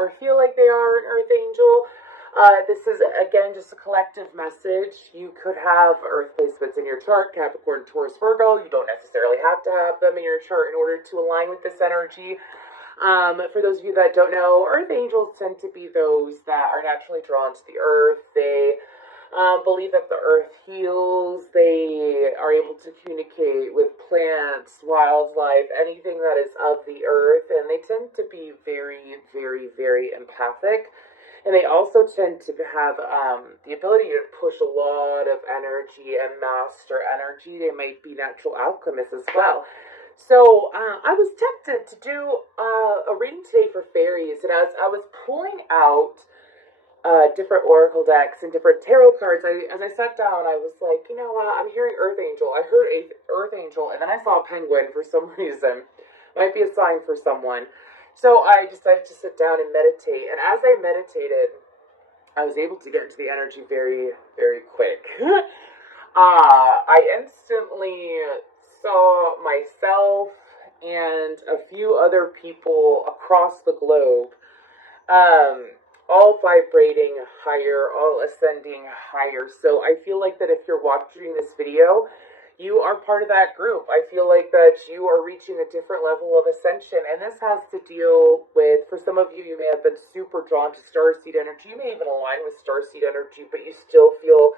or feel like they are an earth angel. This is, again, just a collective message. You could have earth placements in your chart, Capricorn, Taurus, Virgo. You don't necessarily have to have them in your chart in order to align with this energy. For those of you that don't know, earth angels tend to be those that are naturally drawn to the earth. They believe that the earth heals. They are able to communicate with plants, wildlife, anything that is of the earth, and they tend to be very, very, very empathic. And they also tend to have the ability to push a lot of energy and master energy. They might be natural alchemists as well. So I was tempted to do a reading today for fairies, and as I was pulling out different oracle decks and different tarot cards, as I sat down, I was like, you know what, I'm hearing Earth Angel. I heard Earth Angel, and then I saw a penguin for some reason. Might be a sign for someone. So I decided to sit down and meditate, and as I meditated, I was able to get into the energy very, very quick. I instantly saw myself and a few other people across the globe, all vibrating higher, all ascending higher. So I feel like that if you're watching this video, you are part of that group. I feel like that you are reaching a different level of ascension, and this has to deal with, for some of you, you may have been super drawn to starseed energy. You may even align with starseed energy, but you still feel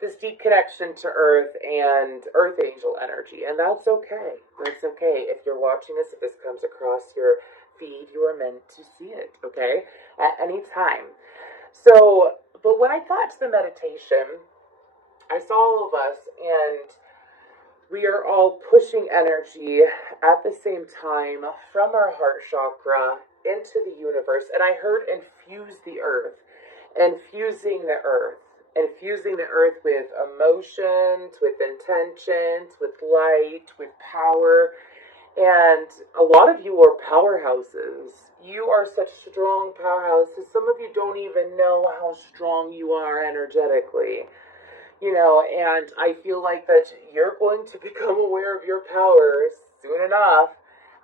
this deep connection to earth and earth angel energy, and that's okay. That's okay. If you're watching this, if this comes across your feed, you are meant to see it, okay, at any time. So, but when I got to the meditation, I saw all of us, and we are all pushing energy at the same time from our heart chakra into the universe. And I heard infuse the earth, infusing the earth, infusing the earth with emotions, with intentions, with light, with power. And a lot of you are powerhouses. You are such strong powerhouses. Some of you don't even know how strong you are energetically. And I feel like that you're going to become aware of your powers soon enough.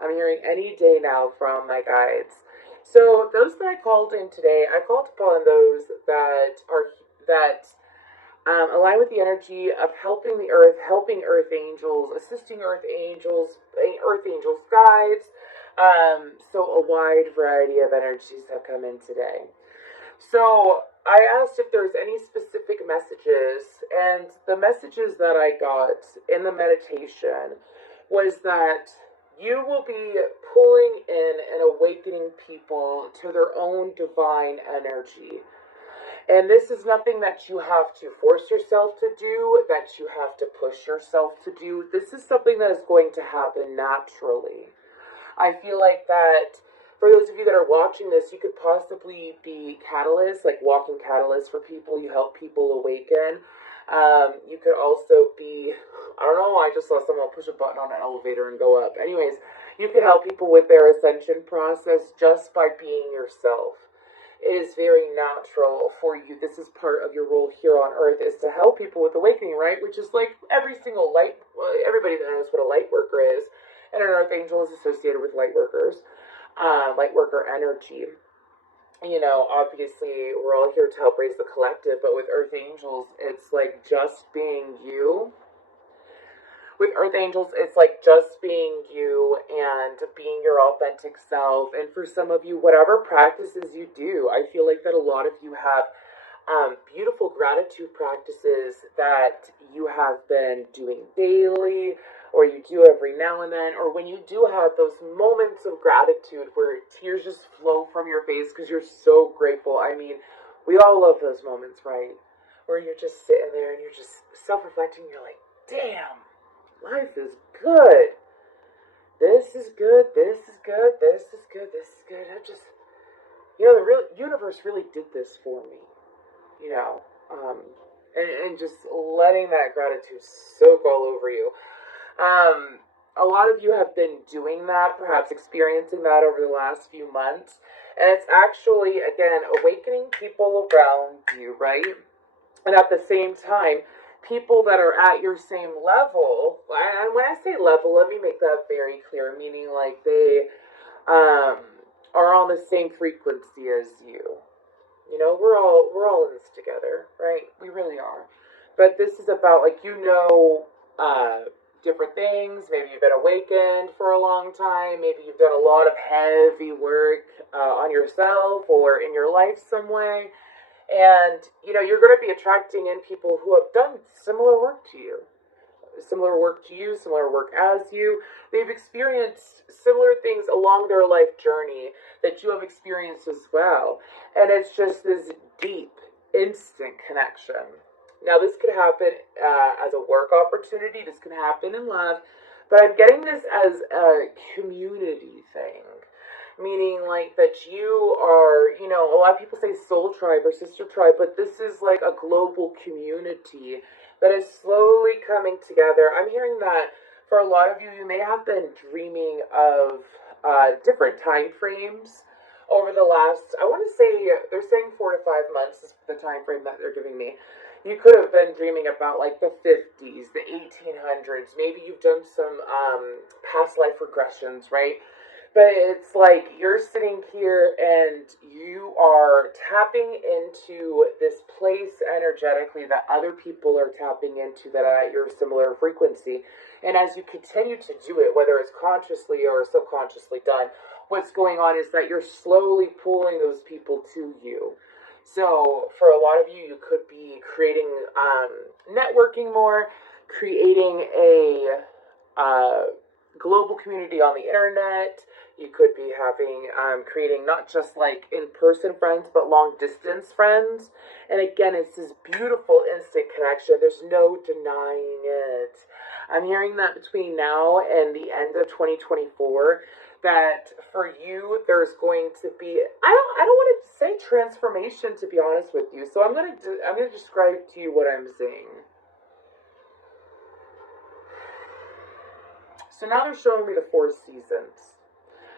I'm hearing any day now from my guides. So those that I called in today, I called upon those that align with the energy of helping the earth, helping earth angels, assisting earth angels guides. So a wide variety of energies have come in today. So I asked if there's any specific messages, and the messages that I got in the meditation was that you will be pulling in and awakening people to their own divine energy. And this is nothing that you have to force yourself to do, that you have to push yourself to do. This is something that is going to happen naturally. I feel like that for those of you that are watching this, you could possibly be catalysts, like walking catalysts for people. You help people awaken. You could also be, I don't know, I just saw someone push a button on an elevator and go up. Anyways, you could help people with their ascension process just by being yourself. It is very natural for you. This is part of your role here on earth, is to help people with awakening, right? Which is like every single everybody that knows what a light worker is. And an earth angel is associated with light workers. Light worker energy. Obviously we're all here to help raise the collective, but with earth angels, it's like just being you. With earth angels, it's like just being you and being your authentic self. And for some of you, whatever practices you do, I feel like that a lot of you have beautiful gratitude practices that you have been doing daily, or you do every now and then, or when you do have those moments of gratitude where tears just flow from your face because you're so grateful. I mean, we all love those moments, right? Where you're just sitting there and you're just self-reflecting, you're like, damn, life is good. This is good, this is good, this is good, this is good. The universe really did this for me. And just letting that gratitude soak all over you. A lot of you have been doing that, perhaps experiencing that over the last few months. And it's actually, again, awakening people around you, right? And at the same time, people that are at your same level. And when I say level, let me make that very clear, meaning like they are on the same frequency as you. You know, we're all in this together, right? We really are. But this is about, like, different things. Maybe you've been awakened for a long time. Maybe you've done a lot of heavy work on yourself or in your life some way. And you're going to be attracting in people who have done similar work as you. They've experienced similar things along their life journey that you have experienced as well. And it's just this deep, instant connection. Now, this could happen as a work opportunity, this can happen in love, but I'm getting this as a community thing. Meaning, like, that you are, a lot of people say soul tribe or sister tribe, but this is like a global community that is slowly coming together. I'm hearing that for a lot of you, you may have been dreaming of different time frames over the last, I want to say, they're saying 4 to 5 months is the time frame that they're giving me. You could have been dreaming about, like, the 50s, the 1800s. Maybe you've done some past life regressions, right? But it's like you're sitting here and you are tapping into this place energetically that other people are tapping into that are at your similar frequency. And as you continue to do it, whether it's consciously or subconsciously done, what's going on is that you're slowly pulling those people to you. So for a lot of you, you could be creating, networking more, creating a global community on the internet. You could be creating not just like in-person friends, but long-distance friends. And again, it's this beautiful instant connection. There's no denying it. I'm hearing that between now and the end of 2024, that for you, there's going to be, I don't want to say transformation, to be honest with you. So I'm going to describe to you what I'm seeing. So now they're showing me the 4 seasons.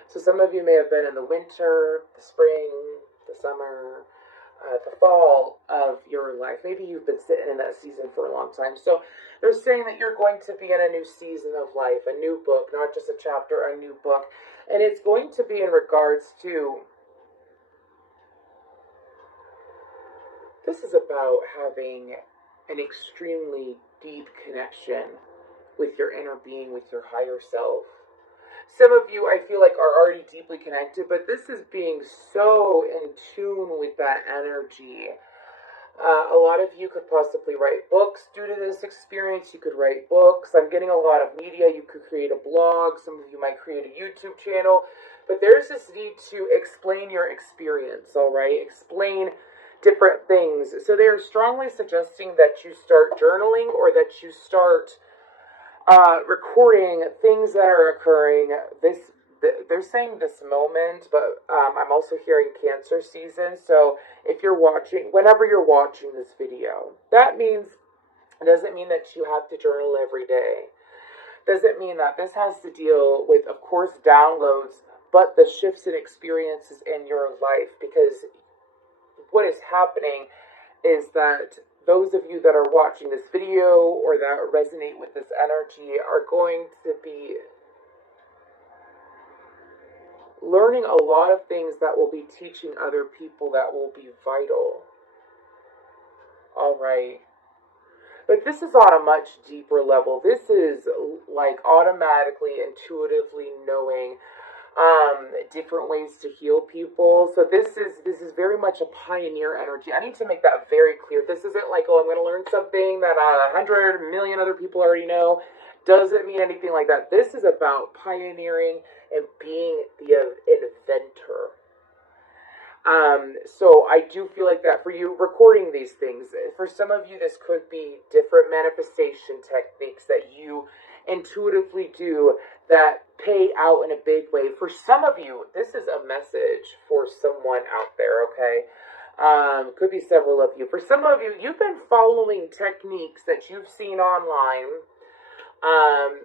So some of you may have been in the winter, the spring, the summer, the fall of your life. Maybe you've been sitting in that season for a long time. So they're saying that you're going to be in a new season of life, a new book, not just a chapter, a new book. And it's going to be in regards to, this is about having an extremely deep connection with your inner being, with your higher self. Some of you, I feel like, are already deeply connected, but this is being so in tune with that energy. A lot of you could possibly write books due to this experience. You could write books. I'm getting a lot of media. You could create a blog. Some of you might create a YouTube channel. But there's this need to explain your experience, all right? Explain different things. So they're strongly suggesting that you start journaling or that you start recording things that are occurring. They're saying this moment, but I'm also hearing Cancer season. So if you're watching, whenever you're watching this video, that means, it doesn't mean that you have to journal every day. Doesn't mean that this has to deal with, of course, downloads, but the shifts and experiences in your life. Because what is happening is that those of you that are watching this video or that resonate with this energy are going to be learning a lot of things that will be teaching other people, that will be vital. All right. But this is on a much deeper level. This is like automatically, intuitively knowing different ways to heal people. So this is very much a pioneer energy. I need to make that very clear. This isn't like, oh, I'm going to learn something that 100 million other people already know. Doesn't mean anything like that. This is about pioneering and being the inventor. So I do feel like that for you, recording these things. For some of you, this could be different manifestation techniques that you intuitively do that pay out in a big way. For some of you, this is a message for someone out there, okay? Could be several of you. For some of you, you've been following techniques that you've seen online,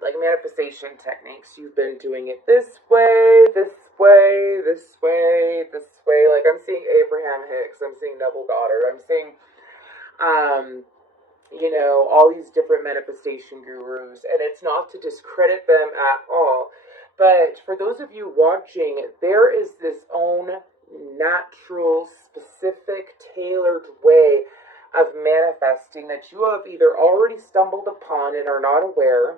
like manifestation techniques. You've been doing it this way, this way, this way, this way. Like, I'm seeing Abraham Hicks, I'm seeing Neville Goddard, I'm seeing, all these different manifestation gurus, and it's not to discredit them at all, But for those of you watching, there is this own natural, specific, tailored way of manifesting that you have either already stumbled upon and are not aware,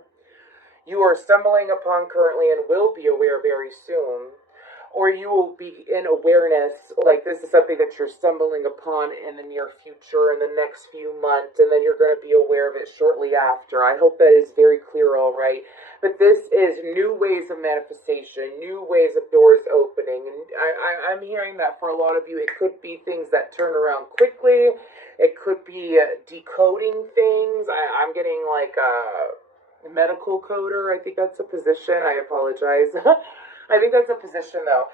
you are stumbling upon currently and will be aware very soon, or you will be in awareness, like this is something that you're stumbling upon in the near future, in the next few months, and then you're going to be aware of it shortly after. I hope that is very clear, all right? But this is new ways of manifestation, new ways of doors opening, and I'm hearing that for a lot of you, it could be things that turn around quickly, it could be decoding things. I'm getting like a medical coder, I think that's a position, I apologize. I think that's a position though,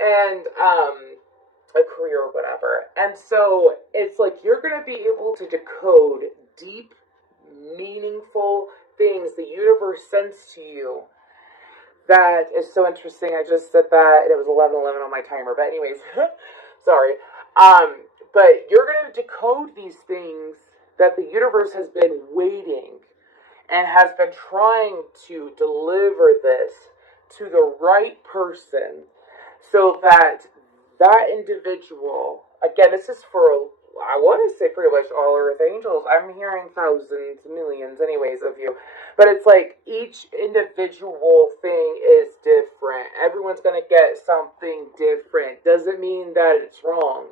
and a career or whatever. And so it's like you're gonna be able to decode deep, meaningful things the universe sends to you. That is so interesting. I just said that, and it was 11:11 on my timer. But anyways, sorry. But you're gonna decode these things that the universe has been waiting and has been trying to deliver this to the right person so that that individual, again, this is for, I want to say pretty much all earth angels. I'm hearing thousands, millions anyways of you, but it's like each individual thing is different. Everyone's going to get something different. Doesn't mean that it's wrong.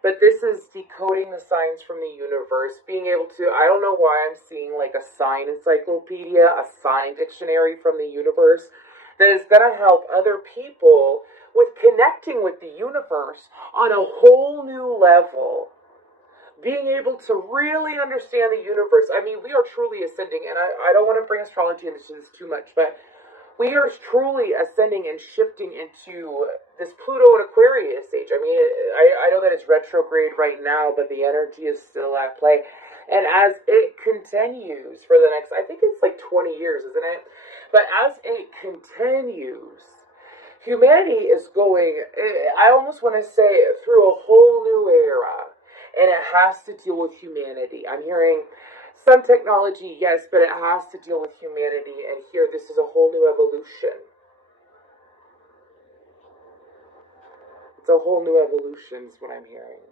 But this is decoding the signs from the universe, being able to, I don't know why I'm seeing like a sign encyclopedia, a sign dictionary from the universe that is going to help other people with connecting with the universe on a whole new level. Being able to really understand the universe. I mean, we are truly ascending, and I don't want to bring astrology into this too much, but we are truly ascending and shifting into this Pluto and Aquarius age. I mean, I know that it's retrograde right now, but the energy is still at play. And as it continues for the next, I think it's like 20 years, isn't it? But as it continues, humanity is going, I almost want to say, through a whole new era. And it has to deal with humanity. I'm hearing some technology, yes, but it has to deal with humanity. And here, this is a whole new evolution. It's a whole new evolution is what I'm hearing.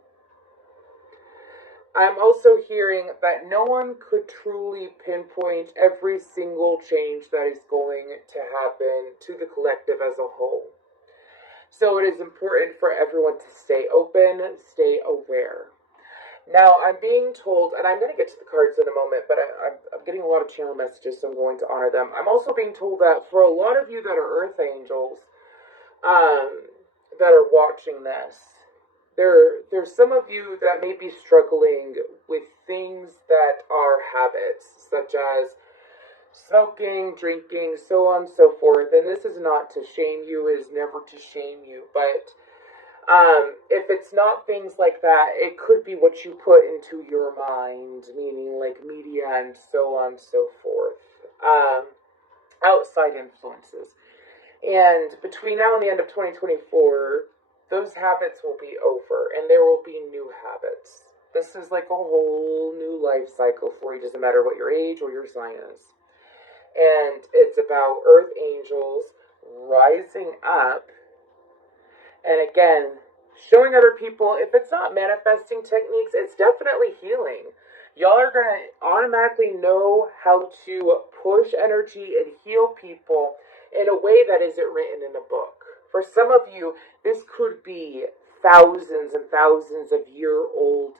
I'm also hearing that no one could truly pinpoint every single change that is going to happen to the collective as a whole. So it is important for everyone to stay open, stay aware. Now, I'm being told, and I'm going to get to the cards in a moment, but I'm getting a lot of channel messages, so I'm going to honor them. I'm also being told that for a lot of you that are Earth Angels, that are watching this, there's some of you that may be struggling with things that are habits, such as smoking, drinking, so on and so forth. And this is not to shame you, it is never to shame you, but if it's not things like that, it could be what you put into your mind, meaning like media and so on and so forth. Outside influences. And between now and the end of 2024, those habits will be over and there will be new habits. This is like a whole new life cycle for you. Doesn't matter what your age or your sign is. And it's about Earth Angels rising up. And again, showing other people, if it's not manifesting techniques, it's definitely healing. Y'all are going to automatically know how to push energy and heal people in a way that isn't written in a book. For some of you, this could be thousands and thousands of year-old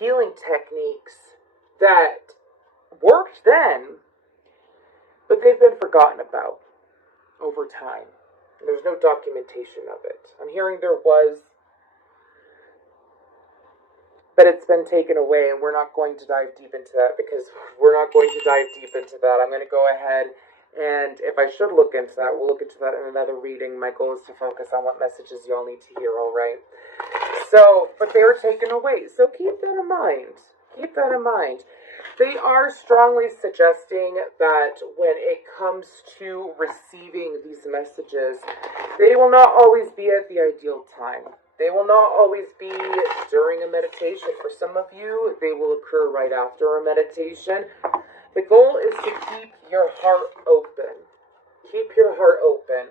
healing techniques that worked then, but they've been forgotten about over time. There's no documentation of it. I'm hearing there was, but it's been taken away, and we're not going to dive deep into that because we're not going to dive deep into that. I'm going to go ahead, and if I should look into that, we'll look into that in another reading. My goal is to focus on what messages y'all need to hear, all right? So, but they were taken away, so keep that in mind. Keep that in mind. They are strongly suggesting that when it comes to receiving these messages, they will not always be at the ideal time. They will not always be during a meditation. For some of you, they will occur right after a meditation. The goal is to keep your heart open. Keep your heart open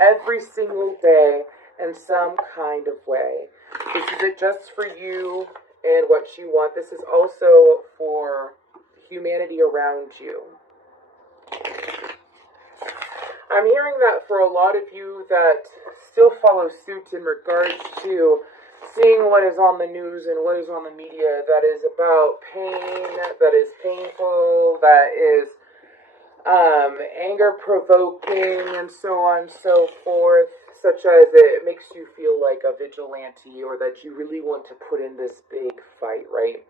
every single day in some kind of way. This isn't just for you and what you want. This is also for humanity around you. I'm hearing that for a lot of you that still follow suit in regards to seeing what is on the news and what is on the media that is about pain, that is painful, that is anger provoking, and so on and so forth, such as it makes you feel like a vigilante, or that you really want to put in this big fight, right?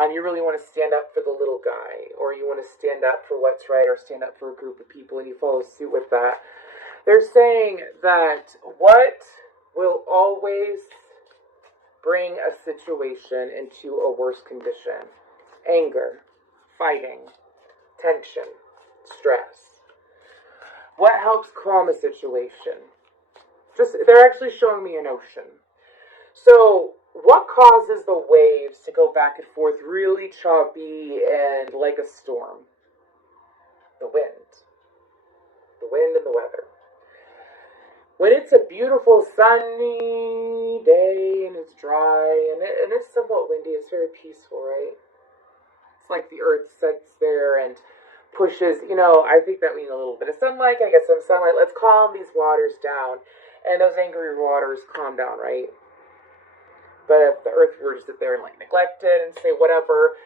You really want to stand up for the little guy, or you want to stand up for what's right, or stand up for a group of people, and you follow suit with that. They're saying that what will always bring a situation into a worse condition? Anger, fighting, tension, stress. What helps calm a situation? They're actually showing me an ocean. So, what causes the waves to go back and forth really choppy and like a storm? The wind. The wind and the weather. When it's a beautiful sunny day and it's dry and it's somewhat windy, it's very peaceful, right? It's like the earth sits there and pushes, I think that we need a little bit of sunlight. I get some sunlight. Let's calm these waters down. And those angry waters calm down, right? But if the earth were to sit there and neglect it and say whatever,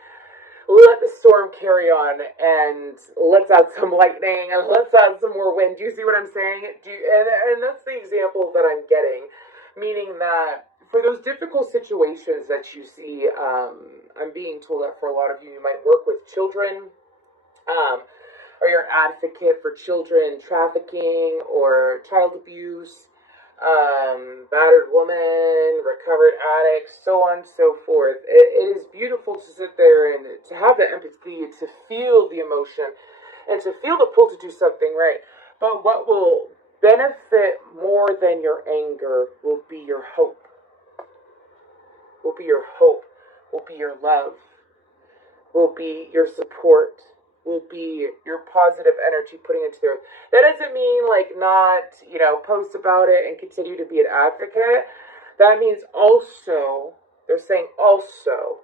let the storm carry on, and let's add some lightning, and let's add some more wind. Do you see what I'm saying? And that's the example that I'm getting, meaning that for those difficult situations that you see, I'm being told that for a lot of you, you might work with children, or you're an advocate for children trafficking or child abuse, battered woman, recovered addict, so on and so forth. It is beautiful to sit there and to have the empathy, to feel the emotion, and to feel the pull to do something right. But what will benefit more than your anger will be your hope. Will be your hope. Will be your love. Will be your support. Will be your positive energy putting into the earth. That doesn't mean not, post about it and continue to be an advocate. That means also, they're saying also,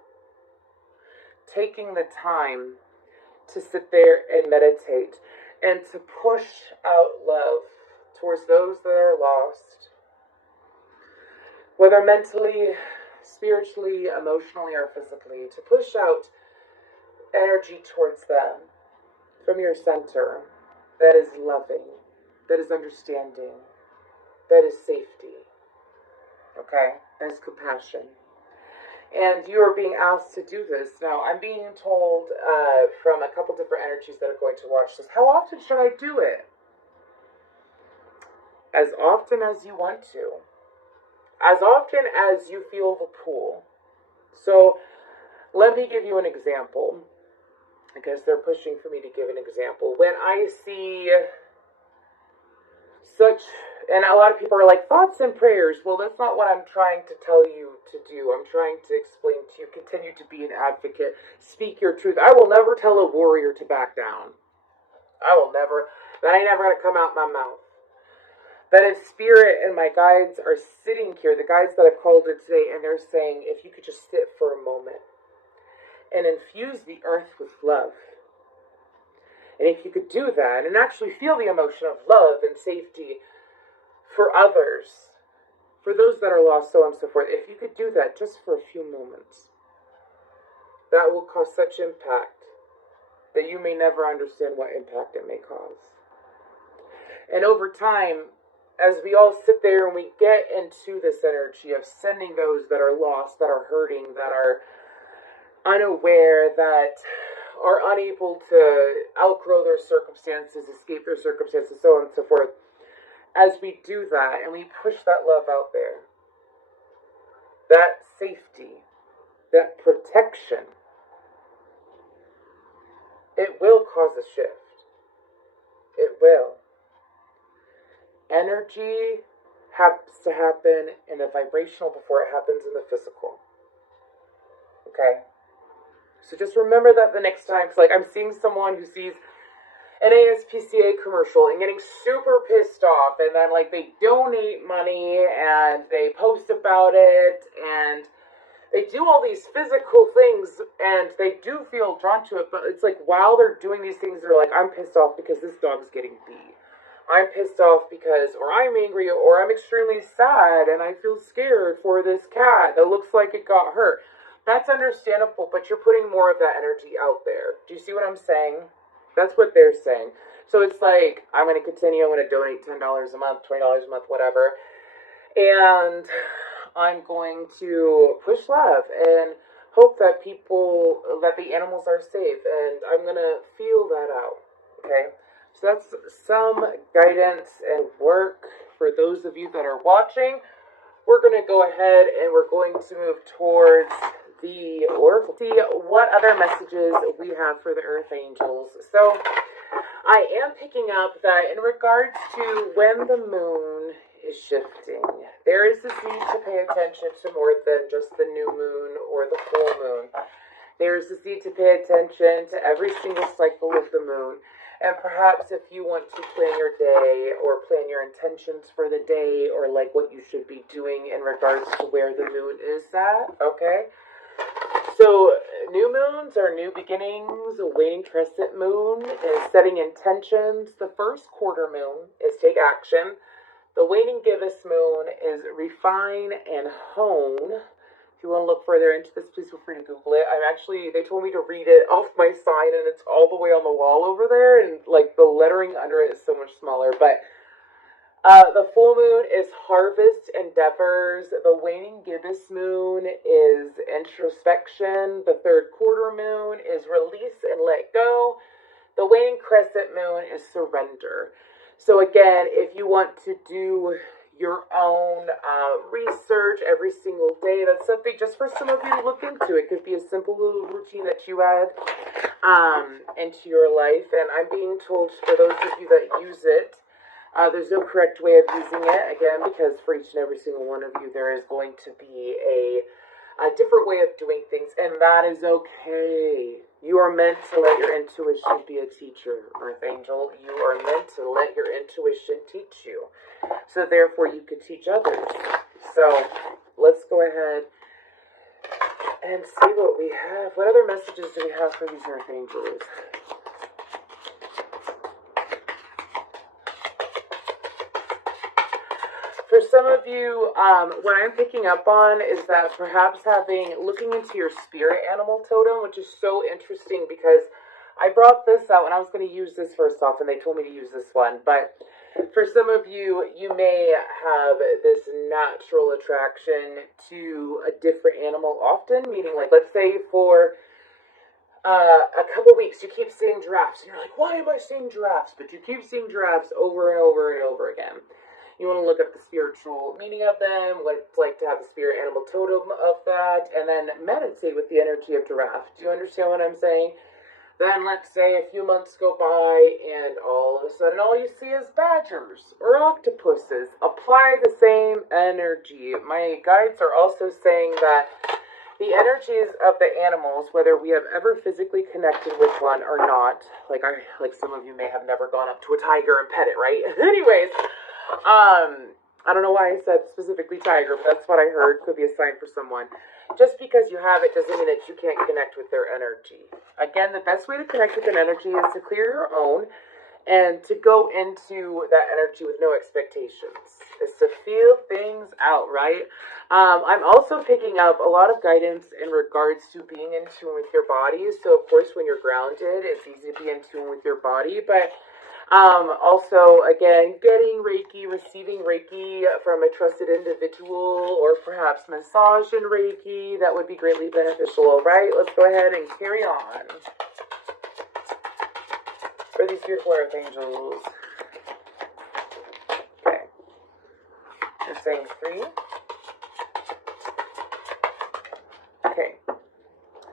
taking the time to sit there and meditate and to push out love towards those that are lost, whether mentally, spiritually, emotionally, or physically, to push out energy towards them from your center that is loving, that is understanding, that is safety, okay, that is compassion. And you are being asked to do this. Now, I'm being told from a couple different energies that are going to watch this, how often should I do it? As often as you want to. As often as you feel the pull. So, let me give you an example. I guess they're pushing for me to give an example. When I see such, and a lot of people are like, thoughts and prayers. Well, that's not what I'm trying to tell you to do. I'm trying to explain to you, continue to be an advocate. Speak your truth. I will never tell a warrior to back down. I will never. That ain't never going to come out my mouth. That if Spirit and my guides are sitting here, the guides that I've called in today, and they're saying, if you could just sit for a moment and infuse the earth with love. And if you could do that and actually feel the emotion of love and safety for others, for those that are lost, so on and so forth, if you could do that just for a few moments, that will cause such impact that you may never understand what impact it may cause. And over time, as we all sit there and we get into this energy of sending those that are lost, that are hurting, that are unaware, that are unable to outgrow their circumstances, escape their circumstances, so on and so forth. As we do that and we push that love out there, that safety, that protection, it will cause a shift. It will. Energy has to happen in the vibrational before it happens in the physical. Okay? So just remember that the next time, because I'm seeing someone who sees an ASPCA commercial and getting super pissed off, and then like they donate money and they post about it and they do all these physical things and they do feel drawn to it, but it's like while they're doing these things, they're like, I'm pissed off because this dog's getting beat. I'm pissed off because, or I'm angry, or I'm extremely sad and I feel scared for this cat that looks like it got hurt. That's understandable, but you're putting more of that energy out there. Do you see what I'm saying? That's what they're saying. So it's like, I'm going to continue, I'm going to donate $10 a month, $20 a month, whatever. And I'm going to push love and hope that that the animals are safe. And I'm going to feel that out. Okay? So that's some guidance and work for those of you that are watching. We're going to go ahead and we're going to move towards the oracle. See what other messages we have for the earth angels. So I am picking up that in regards to when the moon is shifting, there is this need to pay attention to more than just the new moon or the full moon. There is this need to pay attention to every single cycle of the moon. And perhaps if you want to plan your day or plan your intentions for the day or like what you should be doing in regards to where the moon is at, okay? So new moons are new beginnings. A waning crescent moon is setting intentions. The first quarter moon is take action. The waning gibbous moon is refine and hone. If you want to look further into this, please feel free to Google it. They told me to read it off my side, and it's all the way on the wall over there, and like the lettering under it is so much smaller. But the full moon is harvest endeavors. The waning gibbous moon is introspection. The third quarter moon is release and let go. The waning crescent moon is surrender. So again, if you want to do your own research every single day, that's something just for some of you to look into. It could be a simple little routine that you add into your life. And I'm being told for those of you that use it, there's no correct way of using it, again, because for each and every single one of you, there is going to be a different way of doing things, and that is okay. You are meant to let your intuition be a teacher, Earth Angel. You are meant to let your intuition teach you, so therefore you could teach others. So let's go ahead and see what we have. What other messages do we have for these Earth Angels? For some of you, what I'm picking up on is that perhaps looking into your spirit animal totem, which is so interesting because I brought this out and I was going to use this first off and they told me to use this one. But for some of you, you may have this natural attraction to a different animal often, meaning like, let's say for a couple weeks you keep seeing giraffes and you're like, why am I seeing giraffes? But you keep seeing giraffes over and over and over again. You want to look up the spiritual meaning of them, what it's like to have a spirit animal totem of that, and then meditate with the energy of giraffe. Do you understand what I'm saying? Then let's say a few months go by and all of a sudden all you see is badgers or octopuses. Apply the same energy. My guides are also saying that the energies of the animals, whether we have ever physically connected with one or not, like some of you may have never gone up to a tiger and pet it, right? Anyways, I don't know why I said specifically tiger, but that's what I heard. Could be a sign for someone. Just because you have it doesn't mean that you can't connect with their energy. Again, the best way to connect with an energy is to clear your own and to go into that energy with no expectations. Is to feel things out, right? I'm also picking up a lot of guidance in regards to being in tune with your body. So, of course, when you're grounded, it's easy to be in tune with your body, but also, again, getting Reiki, receiving Reiki from a trusted individual, or perhaps massage and Reiki, that would be greatly beneficial. All right, let's go ahead and carry on. For these beautiful Earth Angels. Okay. They're saying 3. Okay.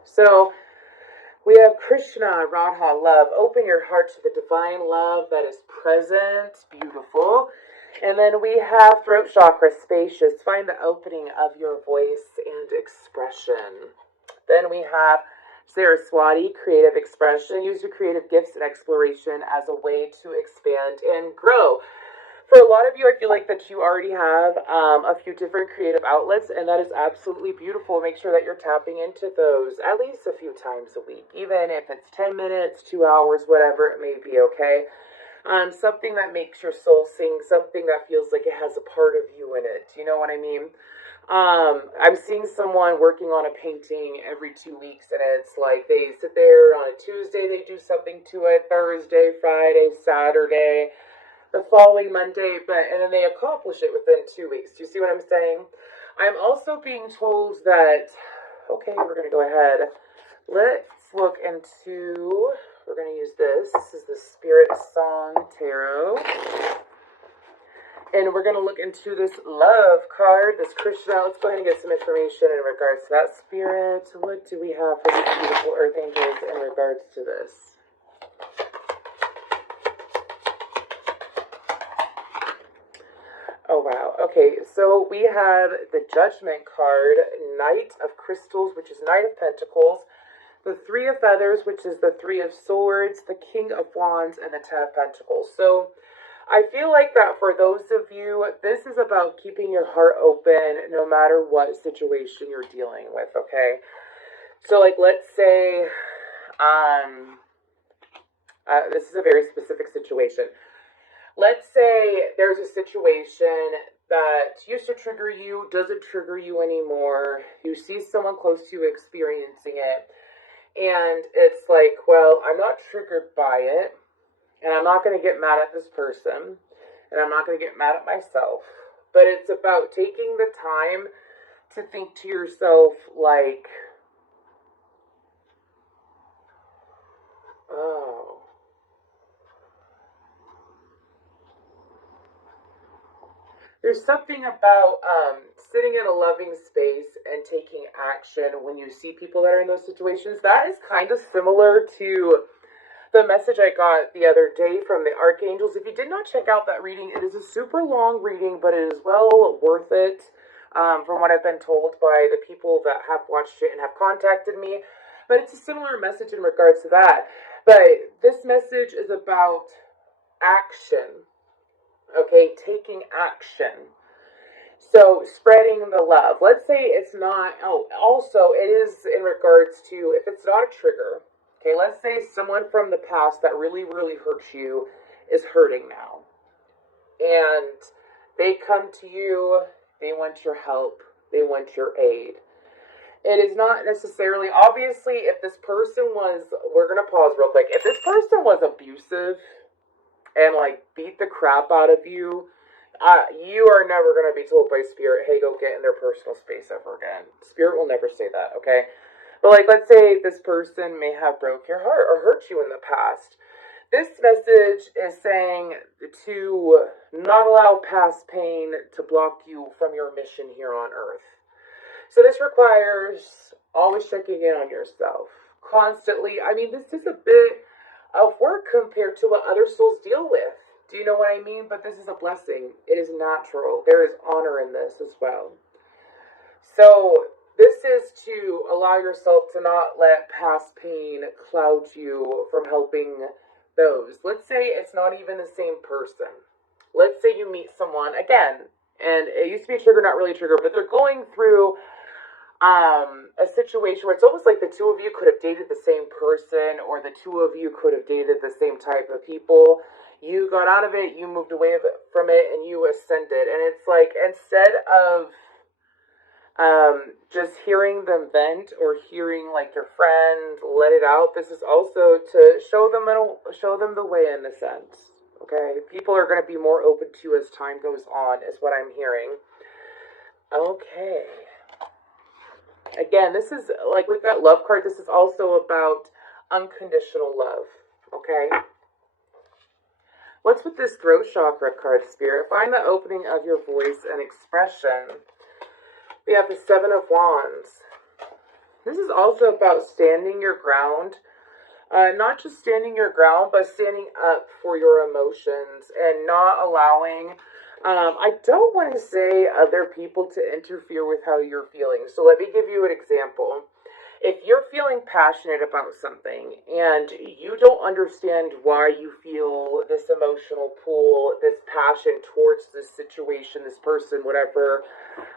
So, we have Krishna, Radha, love. Open your heart to the divine love that is present. Beautiful. And then we have throat chakra, spacious. Find the opening of your voice and expression. Then we have Saraswati, creative expression. Use your creative gifts and exploration as a way to expand and grow. For a lot of you, I feel like that you already have a few different creative outlets, and that is absolutely beautiful. Make sure that you're tapping into those at least a few times a week, even if it's 10 minutes, 2 hours, whatever it may be, okay? Something that makes your soul sing, something that feels like it has a part of you in it. You know what I mean? I'm seeing someone working on a painting every 2 weeks, and it's like they sit there on a Tuesday, they do something to it, Thursday, Friday, Saturday, the following Monday, and then they accomplish it within 2 weeks. Do you see what I'm saying? I'm also being told that, okay, we're going to go ahead. Let's look into, we're going to use this. This is the Spirit Song Tarot. And we're going to look into this love card, this Krishna. Let's go ahead and get some information in regards to that spirit. What do we have for these beautiful earth angels in regards to this? Oh, wow. Okay, so we have the Judgment card, Knight of Crystals, which is Knight of Pentacles, the Three of Feathers, which is the Three of Swords, the King of Wands, and the Ten of Pentacles. So I feel like that for those of you, this is about keeping your heart open no matter what situation you're dealing with, okay? So, like, let's say, this is a very specific situation. Let's say there's a situation that used to trigger you, doesn't trigger you anymore. You see someone close to you experiencing it, and it's like, well, I'm not triggered by it, and I'm not going to get mad at this person, and I'm not going to get mad at myself. But it's about taking the time to think to yourself, like, oh, there's something about sitting in a loving space and taking action when you see people that are in those situations. That is kind of similar to the message I got the other day from the Archangels. If you did not check out that reading, it is a super long reading, but it is well worth it, from what I've been told by the people that have watched it and have contacted me. But it's a similar message in regards to that. But this message is about action. Okay, taking action. So spreading the love. Let's say it's not, also it is in regards to, if it's not a trigger, okay, let's say someone from the past that really, really hurt you is hurting now. And they come to you, they want your help, they want your aid. It is not necessarily, obviously, if this person was, we're going to pause real quick, if this person was abusive and like beat the crap out of you, you are never going to be told by Spirit, hey, go get in their personal space ever again. Spirit will never say that, okay? But like, let's say this person may have broke your heart or hurt you in the past. This message is saying to not allow past pain to block you from your mission here on earth. So this requires always checking in on yourself constantly. I mean, this is a bit of work compared to what other souls deal with. Do you know what I mean? But this is a blessing. It is natural. There is honor in this as well. So this is to allow yourself to not let past pain cloud you from helping those. Let's say it's not even the same person. Let's say you meet someone, again, and it used to be a trigger, not really a trigger, but they're going through a situation where it's almost like the two of you could have dated the same person, or the two of you could have dated the same type of people. You got out of it, you moved away from it, and you ascended. And it's like, instead of just hearing them vent or hearing like your friend let it out, this is also to show them the way, in a sense. Okay, people are going to be more open to you as time goes on, is what I'm hearing. Okay. Again, this is, like with that love card, this is also about unconditional love, okay? What's with this throat chakra card, Spirit? Find the opening of your voice and expression. We have the Seven of Wands. This is also about standing your ground. Not just standing your ground, but standing up for your emotions and not allowing, I don't want to say other people to interfere with how you're feeling. So let me give you an example. If you're feeling passionate about something and you don't understand why you feel this emotional pull, this passion towards this situation, this person, whatever,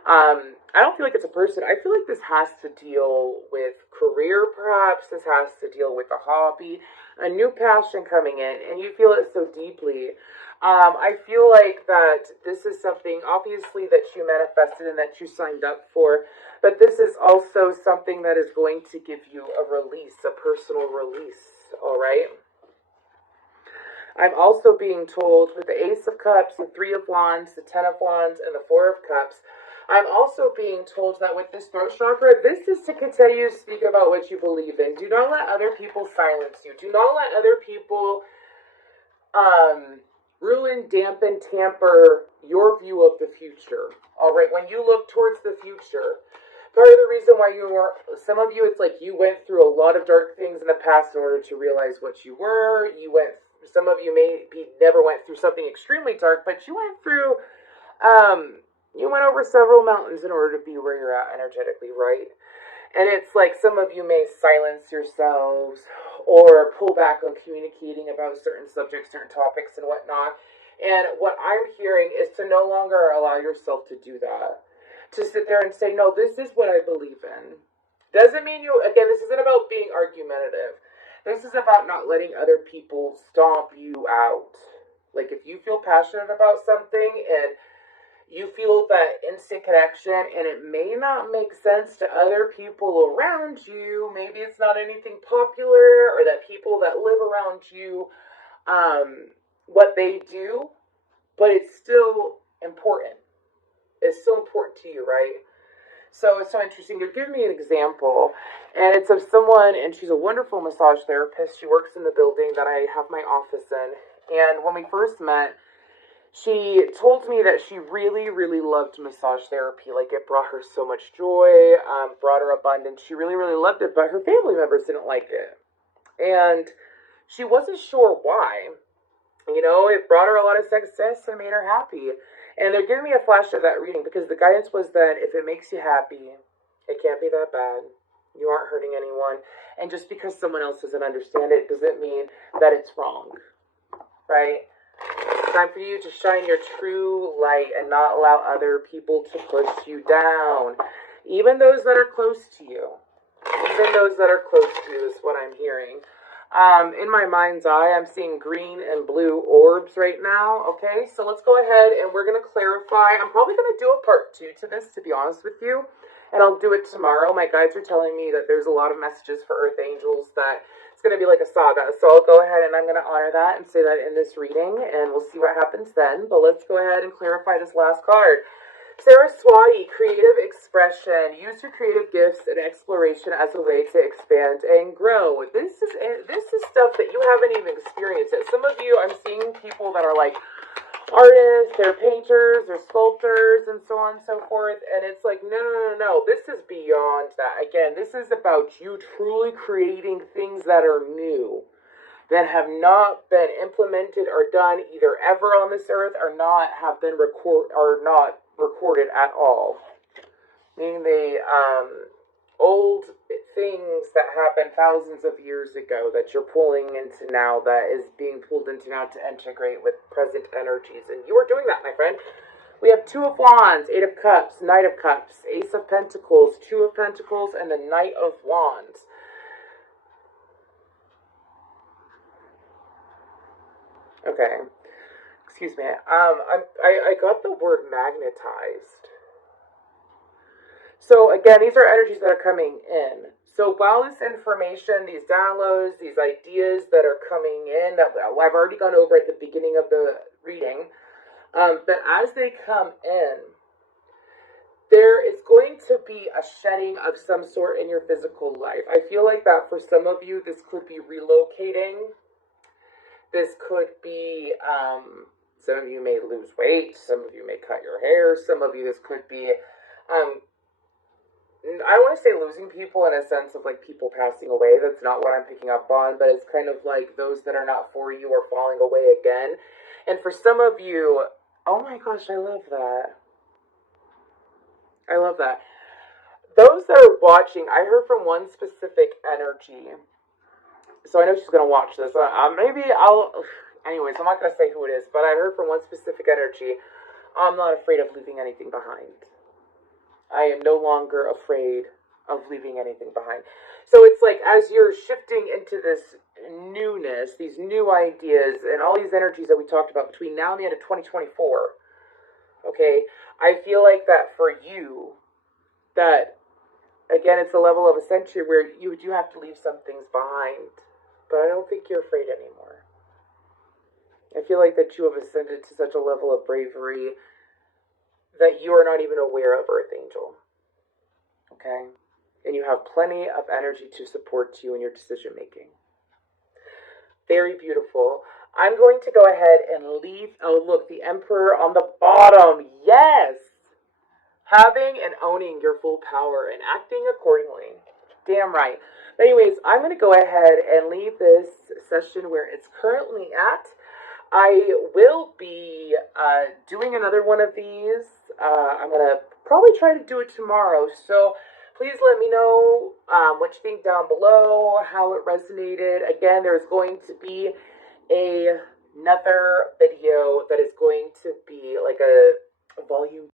I don't feel like it's a person. I feel like this has to deal with career, perhaps. This has to deal with a hobby, a new passion coming in, and you feel it so deeply. I feel like that this is something, obviously, that you manifested and that you signed up for, but this is also something that is going to give you a release, a personal release, all right? I'm also being told with the Ace of Cups, the Three of Wands, the Ten of Wands, and the Four of Cups, I'm also being told that with this throat chakra, this is to continue to speak about what you believe in. Do not let other people silence you. Do not let other people ruin, dampen, tamper your view of the future. All right, when you look towards the future, part of the reason why you were, some of you, it's like you went through a lot of dark things in the past in order to realize what you were. Some of you maybe never went through something extremely dark, but you went over several mountains in order to be where you're at energetically, right? And it's like some of you may silence yourselves or pull back on communicating about certain subjects, certain topics, and whatnot. And what I'm hearing is to no longer allow yourself to do that. To sit there and say, no, this is what I believe in. Doesn't mean you, again, this isn't about being argumentative. This is about not letting other people stomp you out. Like if you feel passionate about something and you feel that instant connection and it may not make sense to other people around you, maybe it's not anything popular or that people that live around you, what they do, but it's still important. It's still important to you, right? So it's so interesting. They're giving me an example, and it's of someone, and she's a wonderful massage therapist. She works in the building that I have my office in. And when we first met, she told me that she really, really loved massage therapy. Like, it brought her so much joy, brought her abundance. She really, really loved it, but her family members didn't like it. And she wasn't sure why. You know, it brought her a lot of success and made her happy. And they're giving me a flash of that reading because the guidance was that if it makes you happy, it can't be that bad. You aren't hurting anyone. And just because someone else doesn't understand it doesn't mean that it's wrong. Right? It's time for you to shine your true light and not allow other people to push you down. Even those that are close to you. Even those that are close to you is what I'm hearing. In my mind's eye, I'm seeing green and blue orbs right now. Okay, so let's go ahead and we're going to clarify. I'm probably going to do a part 2 to this, to be honest with you. And I'll do it tomorrow. My guides are telling me that there's a lot of messages for Earth Angels that it's going to be like a saga. So I'll go ahead and I'm going to honor that and say that in this reading. And we'll see what happens then. But let's go ahead and clarify this last card. Saraswati, creative expression. Use your creative gifts and exploration as a way to expand and grow. This is stuff that you haven't even experienced yet. Some of you, I'm seeing people that are like artists, they're painters, they're sculptors, and so on and so forth. And it's like, no. This is beyond that. Again, this is about you truly creating things that are new, that have not been implemented or done either ever on this earth or not have been recorded at all. Meaning the old things that happened thousands of years ago that you're pulling into now, that is being pulled into now to integrate with present energies. And you are doing that, my friend. We have Two of Wands, Eight of Cups, Knight of Cups, Ace of Pentacles, Two of Pentacles, and the Knight of Wands. Okay. Excuse me. I got the word magnetized. So again, these are energies that are coming in. So while this information, these downloads, these ideas that are coming in, that I've already gone over at the beginning of the reading, but as they come in, there is going to be a shedding of some sort in your physical life. I feel like that for some of you, this could be relocating. This could be, some of you may lose weight, some of you may cut your hair, some of you, this could be, I don't want to say losing people in a sense of like people passing away. That's not what I'm picking up on, but it's kind of like those that are not for you are falling away again. And for some of you, oh my gosh, I love that. I love that. those that are watching, I heard from one specific energy. So I know she's gonna watch this. Maybe I'll. Anyways, I'm not gonna say who it is, but I heard from one specific energy. I'm not afraid of leaving anything behind. I am no longer afraid of leaving anything behind. So it's like as you're shifting into this newness, these new ideas, and all these energies that we talked about between now and the end of 2024. Okay, I feel like that for you, that again, it's a level of ascension where you do have to leave some things behind, but I don't think you're afraid anymore. I feel like that you have ascended to such a level of bravery that you are not even aware of, Earth Angel. Okay? And you have plenty of energy to support you in your decision making. Very beautiful. I'm going to go ahead and leave. Oh, look, the Emperor on the bottom. Yes! Having and owning your full power and acting accordingly. Damn right. Anyways, I'm going to go ahead and leave this session where it's currently at. I will be doing another one of these. I'm going to probably try to do it tomorrow. So please let me know what you think down below, how it resonated. Again, there's going to be another video that is going to be like a volume